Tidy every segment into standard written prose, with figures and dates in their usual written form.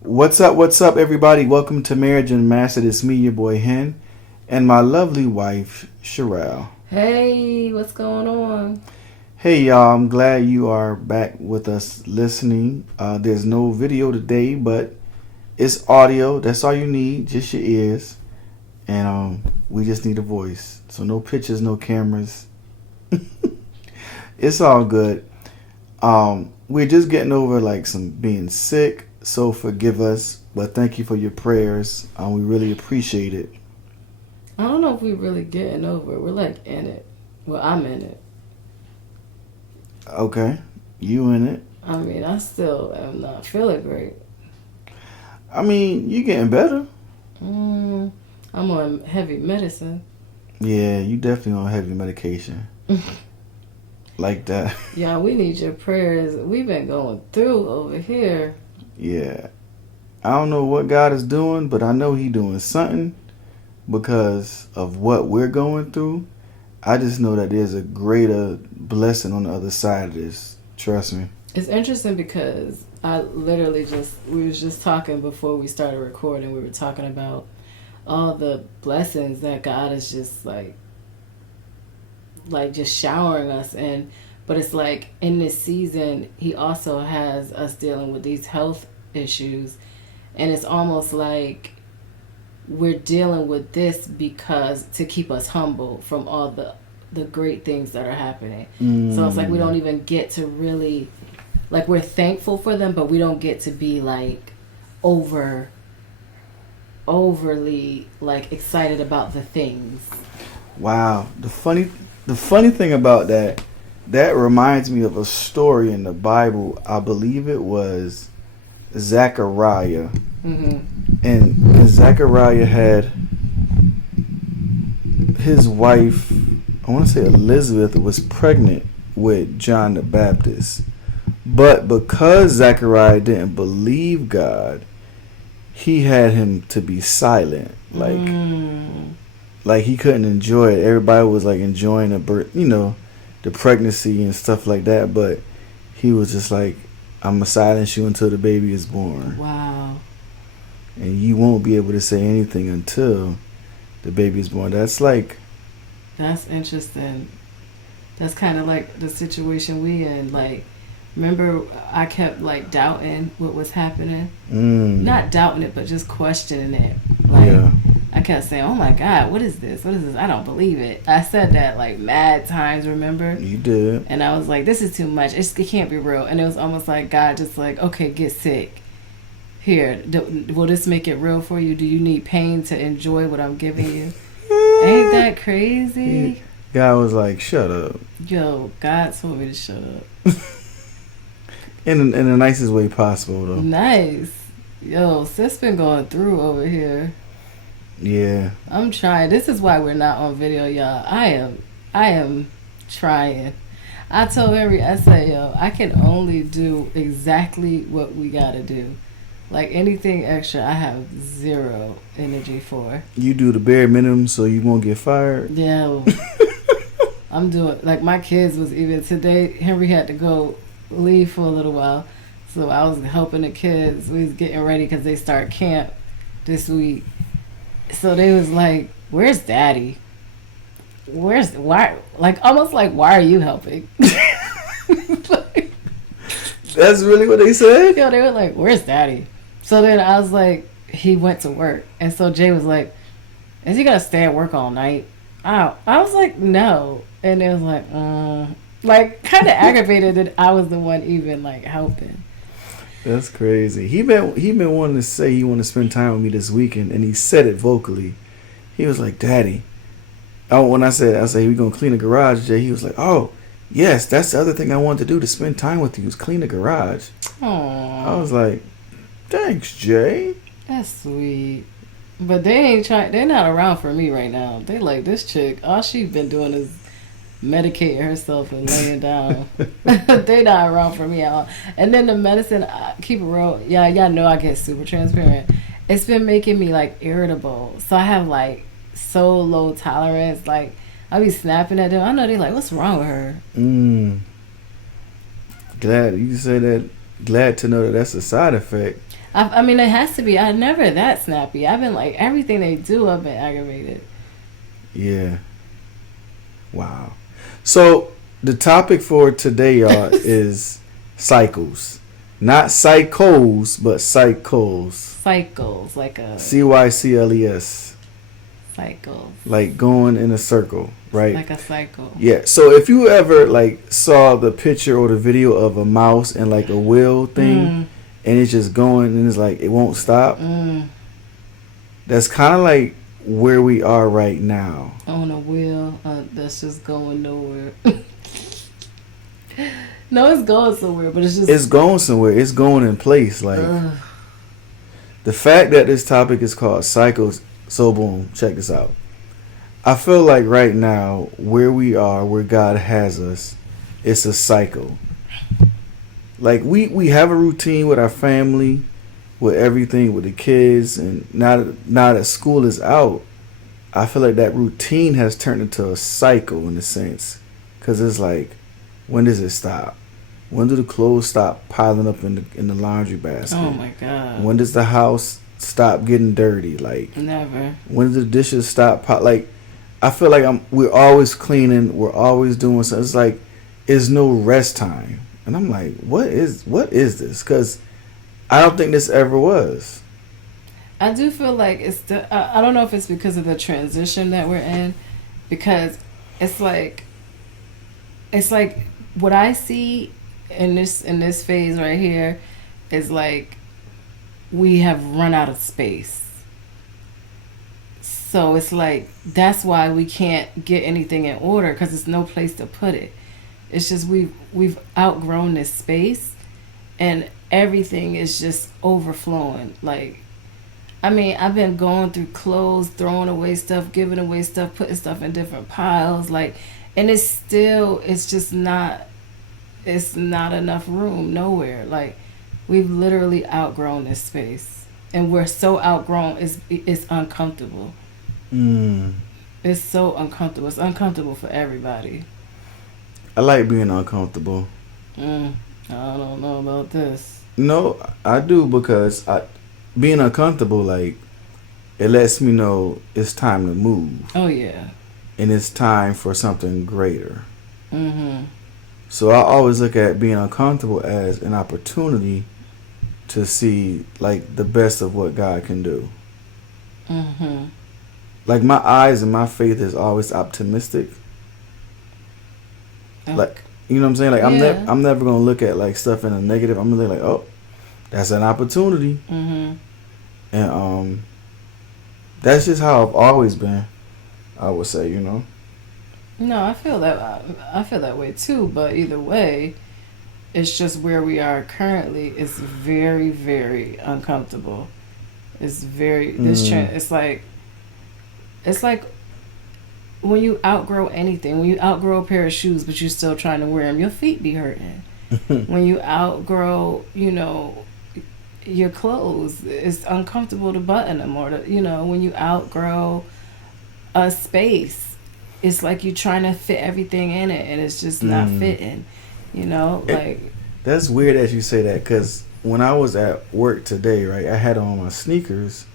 What's up, everybody? Welcome to Marriage Unmastered. It's me, your boy Hen, and my lovely wife, Shireal. Hey, what's going on? Hey, y'all. I'm glad you are back with us listening. There's no video today, but it's audio. That's all you need, just your ears. And we just need a voice. So no pictures, no cameras. It's all good. We're just getting over like some being sick. So forgive us, but thank you for your prayers. We really appreciate it. I don't know if we're really getting over it. We're like in it. Well, I'm in it. Okay, you in it. I mean, I still am not feeling great. I mean, you getting better. I'm on heavy medicine. Yeah, you definitely on heavy medication. Like that. Yeah, we need your prayers. We've been going through over here. Yeah. I don't know what God is doing, but I know He doing something because of what we're going through. I just know that there's a greater blessing on the other side of this. Trust me. It's interesting because I literally we was just talking before we started recording. We were talking about all the blessings that God is just like just showering us in. But it's like in this season, He also has us dealing with these health issues. And it's almost like we're dealing with this because to keep us humble from all the great things that are happening. So it's like we don't even get to really, like, we're thankful for them, but we don't get to be like overly like excited about the things. Wow. The funny thing about that reminds me of a story in the Bible. I believe it was Zechariah. And Zechariah had his wife, I want to say Elizabeth, was pregnant with John the Baptist. But because Zechariah didn't believe God, he had him to be silent. Like he couldn't enjoy it. Everybody was like enjoying the birth, the pregnancy and stuff like that. But he was just like, I'm going to silence you until the baby is born. Wow. And you won't be able to say anything until the baby is born. That's interesting. That's kind of like the situation we in. Like, remember, I kept like doubting what was happening. Not doubting it, but just questioning it. Like, yeah. I kept saying, "Oh my God, what is this? What is this? I don't believe it." I said that like mad times. Remember? You did. And I was like, "This is too much. It can't be real." And it was almost like God just like, "Okay, get sick. Here, will this make it real for you? Do you need pain to enjoy what I'm giving you?" Ain't that crazy? God was like, "Shut up." Yo, God told me to shut up. in the nicest way possible, though. Nice. Yo, sis been going through over here. Yeah. I'm trying. This is why we're not on video, y'all. I am trying. I told Henry, I said, yo, I can only do exactly what we gotta do. Like, anything extra, I have zero energy for. You do the bare minimum so you won't get fired? Yeah. I'm doing, like, my kids was even, today, Henry had to leave for a little while. So I was helping the kids. We was getting ready because they start camp this week. So they was like, "Where's Daddy? Why? Like, almost like, why are you helping?" Like, that's really what they said? Yeah, they were like, "Where's Daddy?" So then I was like, he went to work. And so Jay was like, "Is he going to stay at work all night?" I was like, "No." And it was like kind of aggravated that I was the one even, like, helping. That's crazy. He been wanting to say he want to spend time with me this weekend, and he said it vocally. He was like, "Daddy." Oh, when I said we gonna clean the garage, Jay, he was like, "Oh, yes, that's the other thing I wanted to do to spend time with you is clean the garage." Aww. I was like, "Thanks, Jay." That's sweet. But they're not around for me right now. They like, this chick, all she's been doing is medicating herself and laying down. They not around for me at all. And then the medicine, keep it real. Yeah, y'all know I get super transparent. It's been making me like irritable. So I have like so low tolerance. Like I be snapping at them. I know they like, what's wrong with her? Glad you said that. Glad to know that that's a side effect. I mean, it has to be. I'm never that snappy. I've been like, everything they do, I've been aggravated. Yeah. Wow. So the topic for today, y'all, is cycles. Not cycles, but cycles. Cycles, like a CYCLES. cycle. Like going in a circle, right? Like a cycle. Yeah. So if you ever like saw the picture or the video of a mouse and like a wheel thing, and it's just going and it's like it won't stop. That's kind of like where we are right now. On a wheel that's just going nowhere. No, it's going somewhere, but it's going somewhere. It's going in place. Like the fact that this topic is called cycles. So boom, check this out. I feel like right now where we are, where God has us, it's a cycle. Like we have a routine with our family, with everything, with the kids, and now that school is out, I feel like that routine has turned into a cycle in a sense, because it's like, when does it stop? When do the clothes stop piling up in the laundry basket? Oh my God! When does the house stop getting dirty? Like never. When do the dishes stop? Like I feel like we're always cleaning, we're always doing something. It's like there's no rest time, and I'm like, what is this? Because I don't think this ever was. I do feel like I don't know if it's because of the transition that we're in, because it's like what I see in this phase right here is like we have run out of space. So it's like that's why we can't get anything in order, because there's no place to put it. It's just we've outgrown this space, and everything is just overflowing. Like, I mean, I've been going through clothes, throwing away stuff, giving away stuff, putting stuff in different piles, like, and it's just not enough room nowhere. Like, we've literally outgrown this space, and we're so outgrown, it's uncomfortable. It's so uncomfortable. It's uncomfortable for everybody. I like being uncomfortable. I don't know about this. No, I do, because being uncomfortable, like, it lets me know it's time to move. Oh yeah. And it's time for something greater. So I always look at being uncomfortable as an opportunity to see like the best of what God can do. Like my eyes and my faith is always optimistic. Like, you know what I'm saying? Like I'm never gonna look at like stuff in a negative. I'm gonna look like, oh, that's an opportunity. And that's just how I've always been, I would say, you know. No, I feel that way too, but either way, it's just where we are currently is very, very uncomfortable. It's very it's like when you outgrow anything, when you outgrow a pair of shoes but you're still trying to wear them, your feet be hurting. When you outgrow, your clothes, it's uncomfortable to button them, or when you outgrow a space, it's like you're trying to fit everything in it and it's just not fitting, like. That's weird that you say that, because when I was at work today, right, I had on my sneakers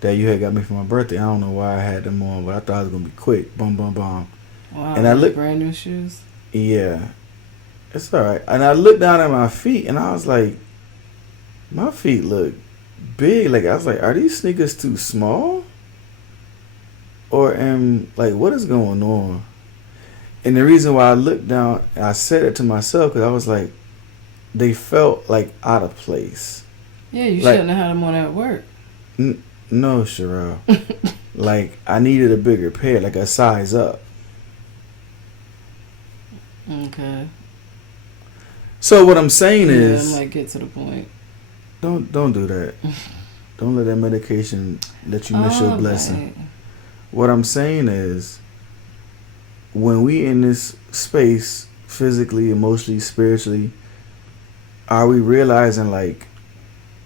that you had got me for my birthday. I don't know why I had them on, but I thought it was going to be quick. Boom, boom, boom. Wow, and I looked, brand new shoes? Yeah. It's all right. And I looked down at my feet and I was like, my feet look big. Like, I was like, are these sneakers too small? Or what is going on? And the reason why I looked down, I said it to myself, because I was like, they felt like out of place. Yeah, you shouldn't have had them on at work. No, Shireal. Like, I needed a bigger pair, like a size up. Okay. So what I'm saying is, I might get to the point. Don't do that. Don't let that medication let you miss your blessing. Right. What I'm saying is, when we in this space, physically, emotionally, spiritually, are we realizing like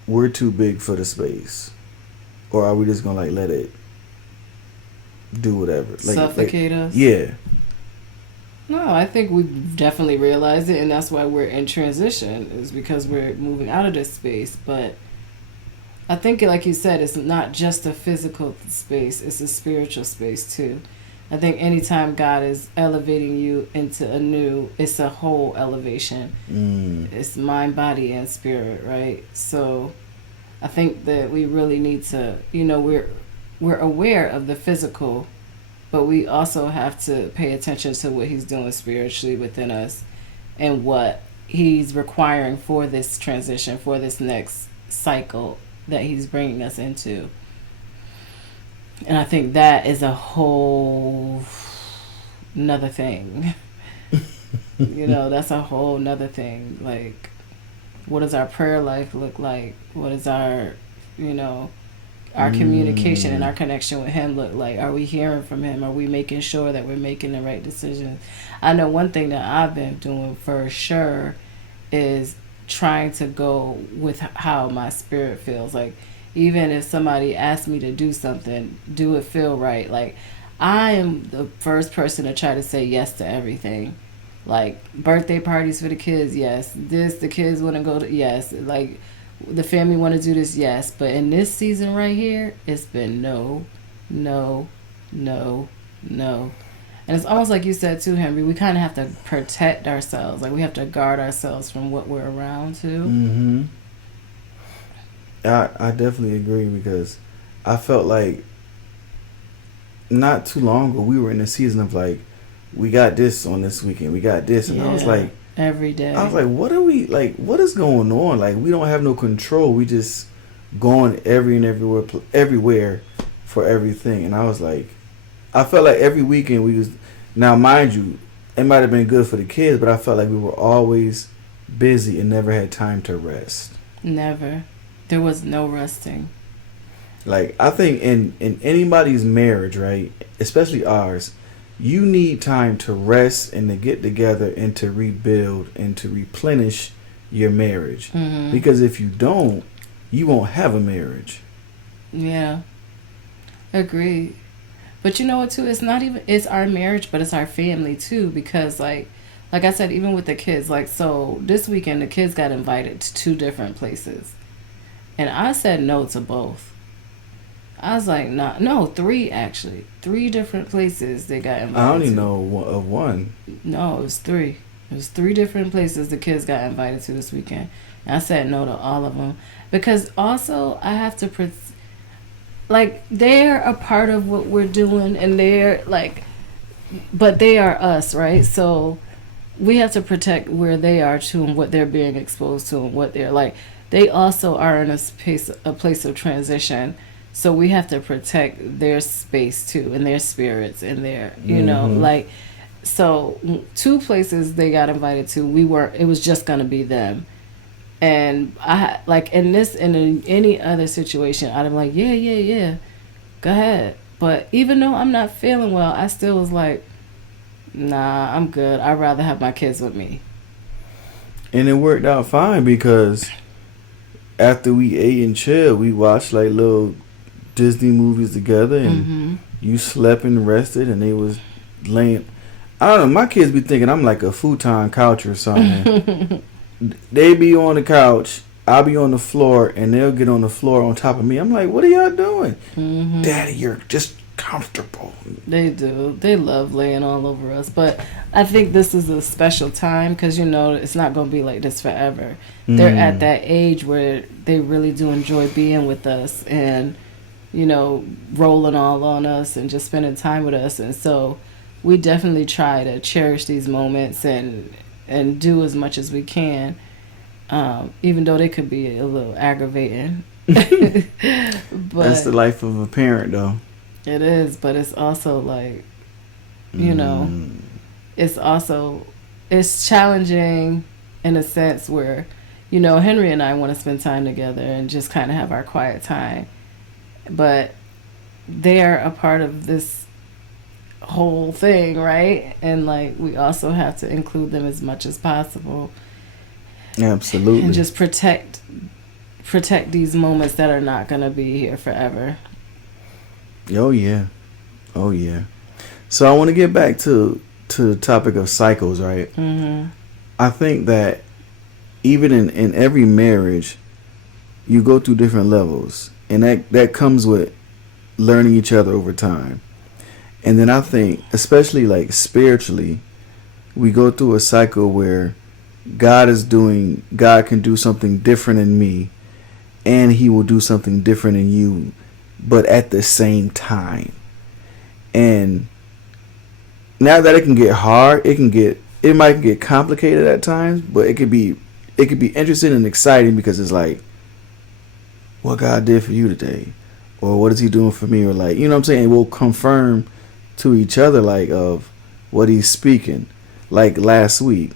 we're too big for the space, or are we just gonna like let it do whatever, suffocate us? Yeah. No, I think we've definitely realized it, and that's why we're in transition, is because we're moving out of this space. But I think, like you said, it's not just a physical space, it's a spiritual space too. I think anytime God is elevating you into a new, it's a whole elevation. It's mind, body, and spirit, right? So I think that we really need to, we're aware of the physical, but we also have to pay attention to what he's doing spiritually within us and what he's requiring for this transition, for this next cycle that he's bringing us into. And I think that is a whole nother thing. That's a whole nother thing. Like, what does our prayer life look like? What is our communication and our connection with him look like? Are we hearing from him? Are we making sure that we're making the right decisions? I know one thing that I've been doing for sure is trying to go with how my spirit feels. Like, even if somebody asks me to do something, do it feel right? Like, I am the first person to try to say yes to everything. Like, birthday parties for the kids, yes. The kids want to go to, yes. Like, the family want to do this, yes. But in this season right here, it's been no, no, no, no. And it's almost like you said too, Henry, we kind of have to protect ourselves. Like, we have to guard ourselves from what we're around too. Mm-hmm. I definitely agree, because I felt like not too long ago we were in a season of like, we got this on this weekend, we got this, and I was like, every day. I was like, what is going on? Like, we don't have no control. We just going everywhere for everything. And I was like, I felt like every weekend we was, now mind you, it might have been good for the kids, but I felt like we were always busy and never had time to rest. Never. There was no resting. Like, I think in anybody's marriage, right, especially ours, you need time to rest and to get together and to rebuild and to replenish your marriage. Mm-hmm. Because if you don't, you won't have a marriage. Yeah. Agreed. But you know what too? It's our marriage, but it's our family too. Because like I said, even with the kids, like, so this weekend the kids got invited to 2 different places. And I said no to both. I was like, no, 3 actually. 3 different places they got invited to. I only know of one. No, it was 3. It was 3 different places the kids got invited to this weekend. And I said no to all of them. Because also, I have to, like, they're a part of what we're doing, and they're, like, but they are us, right? So we have to protect where they are, too, and what they're being exposed to, and what they're, like, they also are in a place of transition. So we have to protect their space too, and their spirits, and their, like, so 2 places they got invited to, it was just going to be them. And I, like, in any other situation, I'd be like, yeah, go ahead. But even though I'm not feeling well, I still was like, nah, I'm good. I'd rather have my kids with me. And it worked out fine, because after we ate and chilled, we watched like little Disney movies together, and you slept and rested, and they was laying. I don't know, my kids be thinking I'm like a futon couch or something. They be on the couch, I'll be on the floor, and they'll get on the floor on top of me. I'm like, what are y'all doing? Daddy, you're just comfortable. They do. They love laying all over us. But I think this is a special time, because it's not going to be like this forever. They're at that age where they really do enjoy being with us, and rolling all on us and just spending time with us. And so we definitely try to cherish these moments and do as much as we can, even though they could be a little aggravating. But that's the life of a parent, though. It is, but it's also like, it's challenging in a sense where, Henry and I want to spend time together and just kind of have our quiet time. But they're a part of this whole thing, right? And like, we also have to include them as much as possible. Absolutely. And just protect these moments that are not going to be here forever. Oh yeah. So I want to get back to to the topic of cycles, right? Mm-hmm. I think that even in every marriage, you go through different levels, and that comes with learning each other over time. And then I think, especially like spiritually, we go through a cycle where God can do something different in me, and He will do something different in you, but at the same time. And now that it can get hard, it might get complicated at times, but it could be interesting and exciting because it's like what God did for you today, or what is He doing for me, or like, you know what I'm saying? We'll confirm to each other like of what He's speaking. Like last week,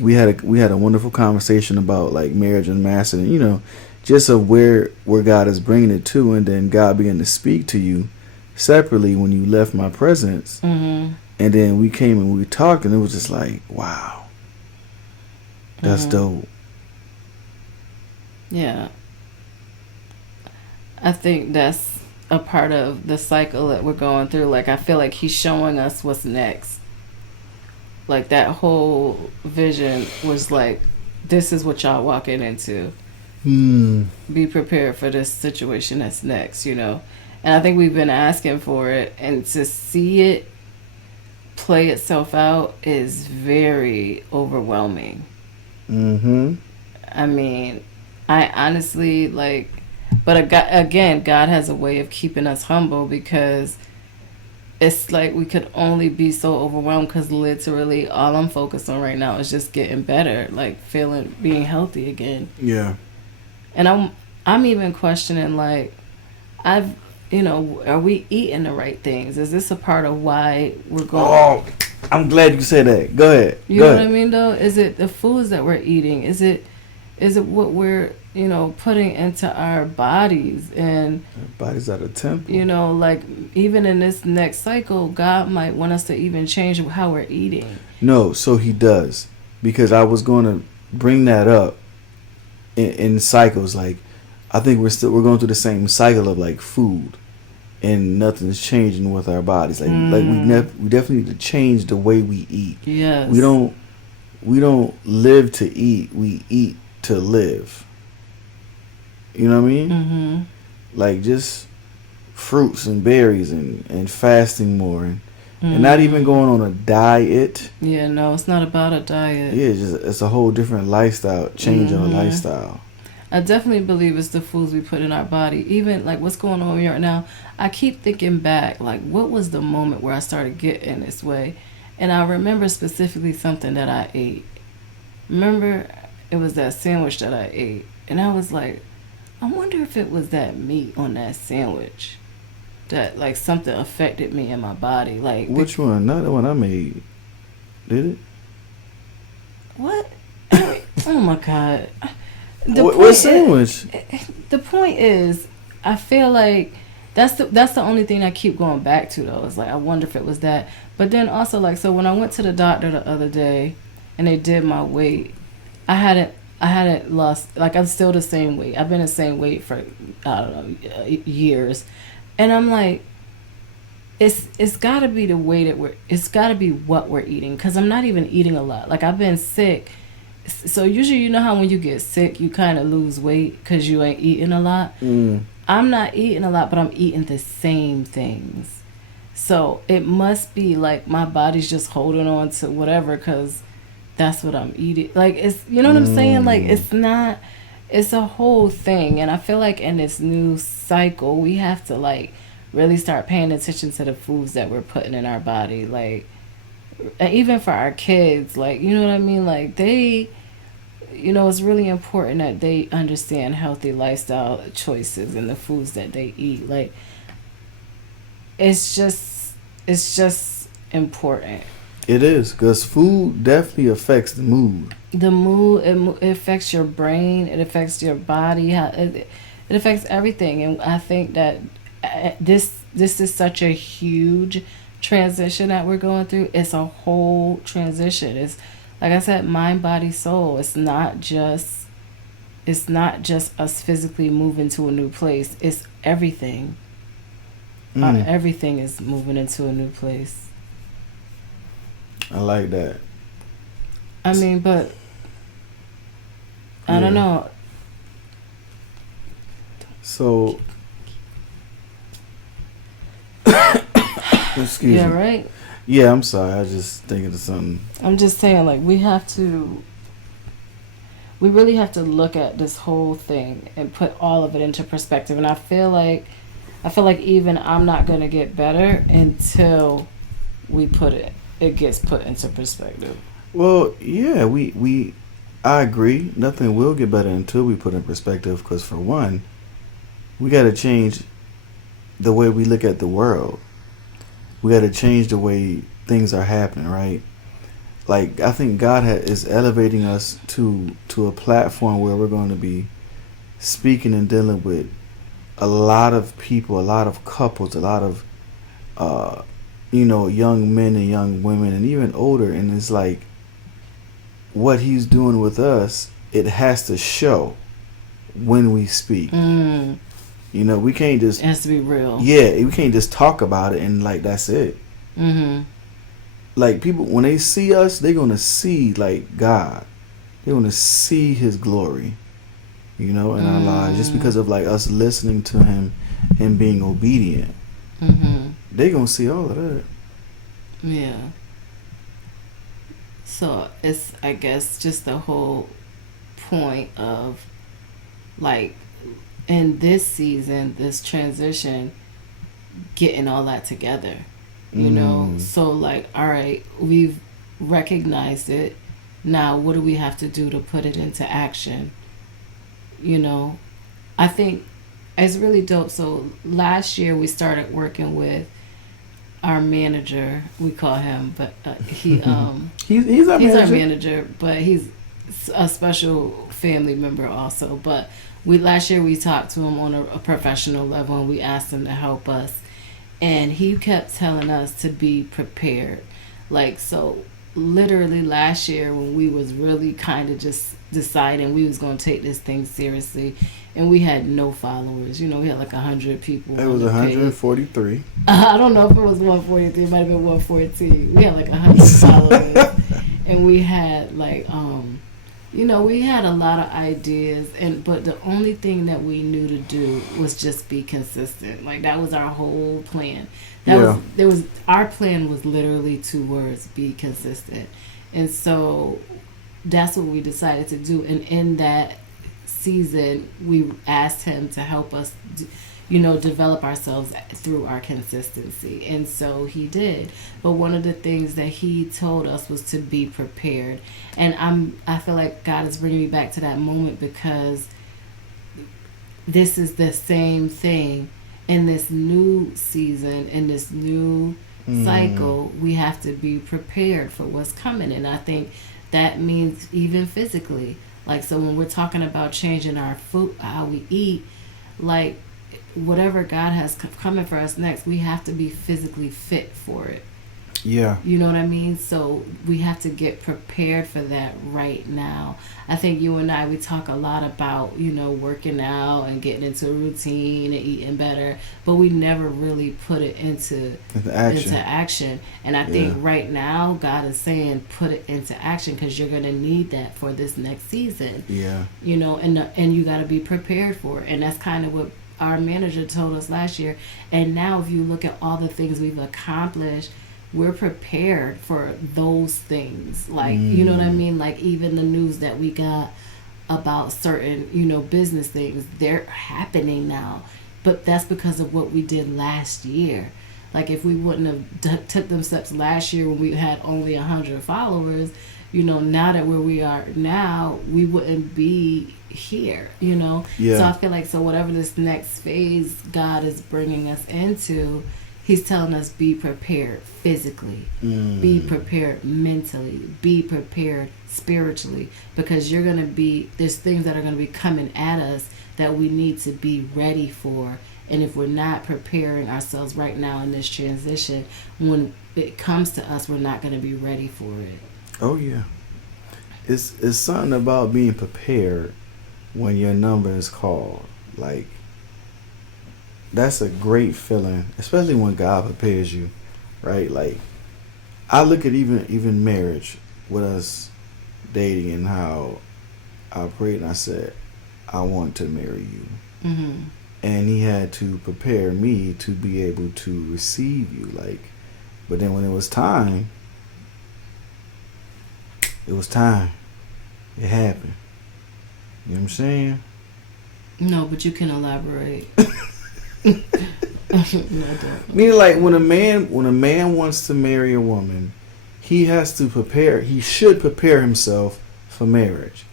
we had a wonderful conversation about like marriage and marriage, and just of where God is bringing it to, and then God began to speak to you separately when you left my presence. Mm-hmm. And then we came and we talked, and it was just like, wow, that's dope. Yeah. I think that's a part of the cycle that we're going through. Like, I feel like He's showing us what's next. Like, that whole vision was like, this is what y'all walking into. Be prepared for this situation that's next, And I think we've been asking for it, and to see it play itself out is very overwhelming. I mean, I honestly but again, God has a way of keeping us humble, because it's like we could only be so overwhelmed because literally all I'm focused on right now is just getting better, like being healthy again. Yeah. And I'm even questioning, like, are we eating the right things? Is this a part of why we're going? Oh, I'm glad you said that. Go ahead. You know what I mean, though? Is it the foods that we're eating? Is it what we're, putting into our bodies? And our bodies are the temple. Like, even in this next cycle, God might want us to even change how we're eating. No, so He does. Because I was going to bring that up in cycles. Like, I think we're going through the same cycle of like food, and nothing's changing with our bodies. Like we definitely need to change the way we eat. Yes. We don't live to eat. We eat to live. You know what I mean? Mm-hmm. Like just fruits and berries and fasting more and not even going on a diet. Yeah, no, it's not about a diet. Yeah, it's a whole different lifestyle, change of a lifestyle. I definitely believe it's the foods we put in our body. Even like what's going on right now, I keep thinking back, like, what was the moment where I started getting this way? And I remember specifically something that I ate. Remember, it was that sandwich that I ate. And I was like, I wonder if it was that meat on that sandwich that, like, something affected me in my body. Like, which one? Not the one I made. Did it? What? Oh my God. What sandwich? The point is, I feel like that's the only thing I keep going back to, though. It's like, I wonder if it was that. But then also, like, so when I went to the doctor the other day and they did my weight, I hadn't lost, like, I'm still the same weight. I've been the same weight for, I don't know, years. And I'm like, it's got to be the way that it's got to be what we're eating, because I'm not even eating a lot. Like, I've been sick. So usually, you know how when you get sick, you kind of lose weight because you ain't eating a lot? I'm not eating a lot, but I'm eating the same things. So it must be like my body's just holding on to whatever, because that's what I'm eating. Like, it's, you know what I'm saying? Like, it's a whole thing. And I feel like in this new cycle, we have to, like, really start paying attention to the foods that we're putting in our body. Like, and even for our kids, like, you know what I mean? Like, they, it's really important that they understand healthy lifestyle choices and the foods that they eat. Like, it's just important. It is, because food definitely affects the mood. The mood, it affects your brain, it affects your body, it affects everything. And I think that this is such a huge transition that we're going through. It's a whole transition. It's, like I said, mind, body, soul. It's not just us physically moving to a new place. It's everything. Everything is moving into a new place. I like that. I mean, but I don't Yeah. know. So, excuse Yeah, me. right. Yeah, I'm sorry. I was just thinking of something. I'm just saying, like, we really have to look at this whole thing and put all of it into perspective. And I feel like even I'm not gonna get better until it gets put into perspective. Well, yeah, I agree. Nothing will get better until we put in perspective. Because for one, we got to change the way we look at the world. We got to change the way things are happening, right? Like I think God is elevating us to a platform where we're going to be speaking and dealing with a lot of people, a lot of couples, a lot of uh, young men and young women, and even older. And it's like what He's doing with us. It has to show when we speak. Mm, We can't just it has to be real. we can't just talk about it and like that's it. Mm-hmm. Like people when they see us, they're gonna see like God. They're gonna see His glory, in our lives, just because of like us listening to Him and being obedient. Mm-hmm. They're gonna see all of that. Yeah. So it's, I guess, just the whole point of, like, in this season, this transition, getting all that together. So, like, all right, we've recognized it. Now, what do we have to do to put it into action? I think it's really dope. So last year we started working with our manager. We call him, but he's our he's manager. our manager, but he's a special family member also. But last year we talked to him on a professional level, and we asked him to help us, and he kept telling us to be prepared. Like, so literally last year when we was really kind of just deciding we was going to take this thing seriously, and we had no followers. We had like 100 people. It was 143. I don't know if it was 143. It might have been 114. We had like 100 followers, and we had like we had a lot of ideas, but the only thing that we knew to do was just be consistent. Like, that was our whole plan. Our plan was literally 2 words: be consistent. And so that's what we decided to do. And in that season, we asked him to help us develop ourselves through our consistency. And so he did. But one of the things that he told us was to be prepared. And I feel like God is bringing me back to that moment, because this is the same thing in this new season, in this new cycle. We have to be prepared for what's coming. And I think that means even physically. Like, so when we're talking about changing our food, how we eat, like, whatever God has coming for us next, we have to be physically fit for it. Yeah. You know what I mean? So we have to get prepared for that right now. I think you and I, we talk a lot about, working out and getting into a routine and eating better, but we never really put it into action. And I think right now God is saying put it into action, because you're going to need that for this next season. Yeah. And you got to be prepared for it. And that's kind of what our manager told us last year. And now if you look at all the things we've accomplished, we're prepared for those things. Like, you know what I mean? Like, even the news that we got about certain, business things, they're happening now. But that's because of what we did last year. Like, if we wouldn't have took them steps last year when we had only 100 followers, now that where we are now, we wouldn't be here, Yeah. So I feel like, whatever this next phase God is bringing us into, He's telling us be prepared physically, be prepared mentally, be prepared spiritually, because there's things that are going to be coming at us that we need to be ready for. And if we're not preparing ourselves right now in this transition, when it comes to us, we're not going to be ready for it. Oh yeah. It's something about being prepared when your number is called. Like, that's a great feeling, especially when God prepares you, right? Like, I look at even marriage with us dating and how I prayed and I said, I want to marry you. Mm-hmm. And he had to prepare me to be able to receive you. Like, but then when it was time, it was time. It happened. You know what I'm saying? No, but you can elaborate. No, don't. Meaning, like when a man wants to marry a woman, he has to prepare. He should prepare himself for marriage,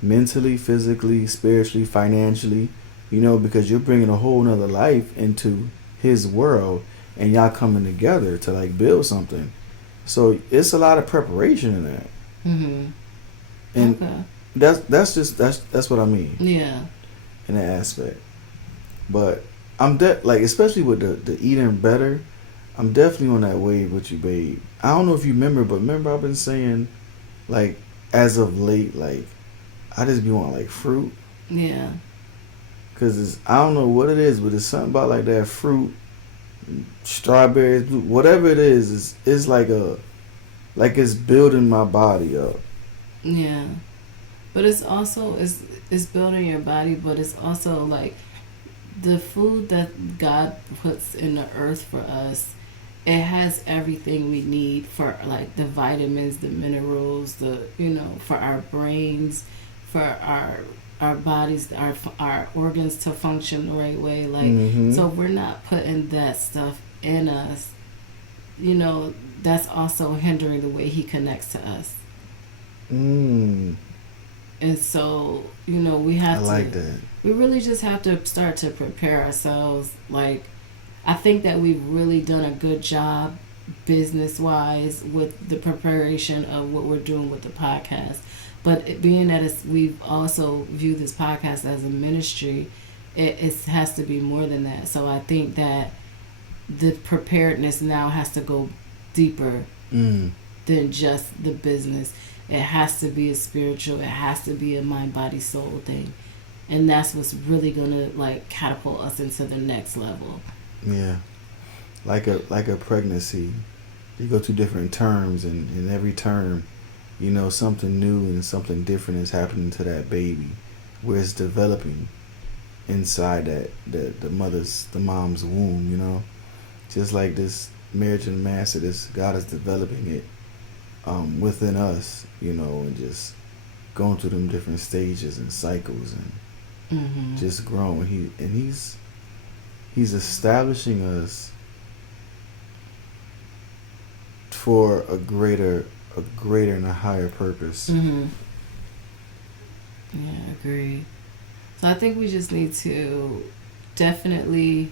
mentally, physically, spiritually, financially. You know, because you're bringing a whole nother life into his world, and y'all coming together to like build something. So it's a lot of preparation in that, Mm-hmm. and Okay. that's what I mean Yeah. in that aspect. But like especially with the eating better, I'm definitely on that wave with you, babe. I don't know if you remember, but remember I've been saying like as of late, like I just be wanting like fruit. Yeah. Cause I don't know what it is, but it's something about like that fruit, strawberries, whatever it is. It's like it's building my body up. Yeah. But it's also it's building your body, but it's also like the food that God puts in the earth for us. It has everything we need for like the vitamins, the minerals, for our brains, for our bodies, our organs to function the right way. Like, Mm-hmm. so if we're not putting that stuff in us, that's also hindering the way He connects to us. Mm. And so, we I have like to, that. we really just have to start to prepare ourselves. Like, I think that we've really done a good job business wise with the preparation of what we're doing with the podcast. But being that we've also viewed this podcast as a ministry, it has to be more than that. So I think that the preparedness now has to go deeper Mm. than just the business. It has to be a spiritual, it has to be a mind, body, soul thing. And that's what's really gonna like catapult us into the next level. Yeah. Like a pregnancy. You go through different terms, and in every term, something new and something different is happening to that baby, where it's developing inside the mom's womb. Just like this marriage and master, this God is developing it within us, and just going through them different stages and cycles and Mm-hmm. just growing. He's establishing us for a greater and a higher purpose. Mm-hmm. Yeah, I agree. So I think we just need to definitely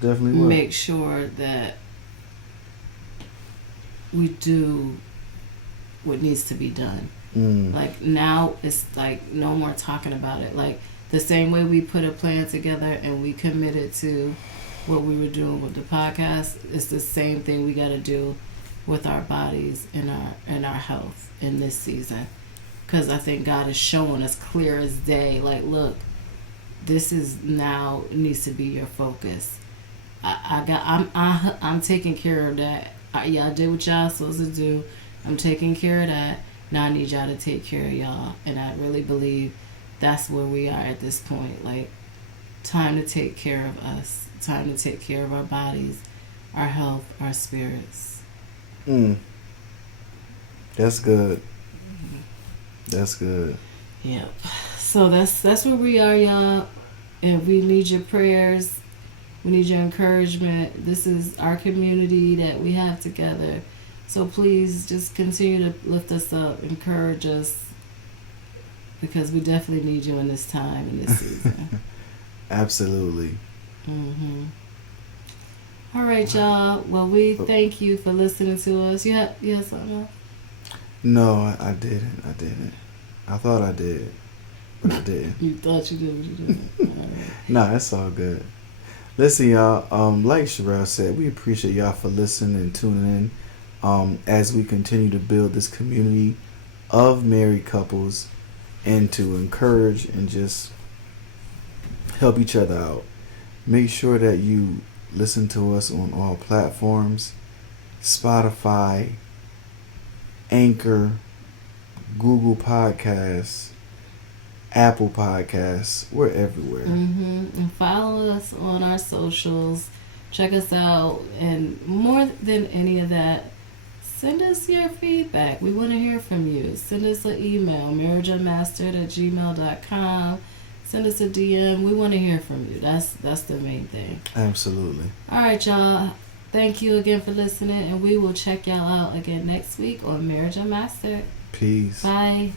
Definitely will. make sure that we do what needs to be done. Mm. Like now it's like no more talking about it. Like the same way we put a plan together and we committed to what we were doing with the podcast, it's the same thing we got to do with our bodies and our health in this season. Because I think God is showing us clear as day. Like, look, this is now needs to be your focus. I'm taking care of that. Y'all did what y'all supposed to do. I'm taking care of that. Now I need y'all to take care of y'all. And I really believe that's where we are at this point. Like, time to take care of us. Time to take care of our bodies, our health, our spirits. Mm. That's good. That's good. Yep. So that's where we are, y'all. And we need your prayers. We need your encouragement. This is our community that we have together. So please just continue to lift us up, encourage us, because we definitely need you in this time, in this season. Absolutely. Mm-hmm. All right, y'all. Well, we thank you for listening to us. You have something else? No, I didn't. I thought I did, but I didn't. You thought you did, but you didn't. All right. Nah, it's all good. Listen, y'all. Like Shireal said, we appreciate y'all for listening and tuning in. As we continue to build this community of married couples, and to encourage and just help each other out. Make sure that you Listen to us on all platforms: Spotify, Anchor, Google Podcasts, Apple Podcasts. We're everywhere. And follow us on our socials. Check us out. And more than any of that, send us your feedback. We want to hear from you. Send us an email, marriageunmastered@gmail.com. Send us a DM. We want to hear from you. That's the main thing. Absolutely. All right, y'all. Thank you again for listening, and we will check y'all out again next week on Marriage Unmastered. Peace. Bye.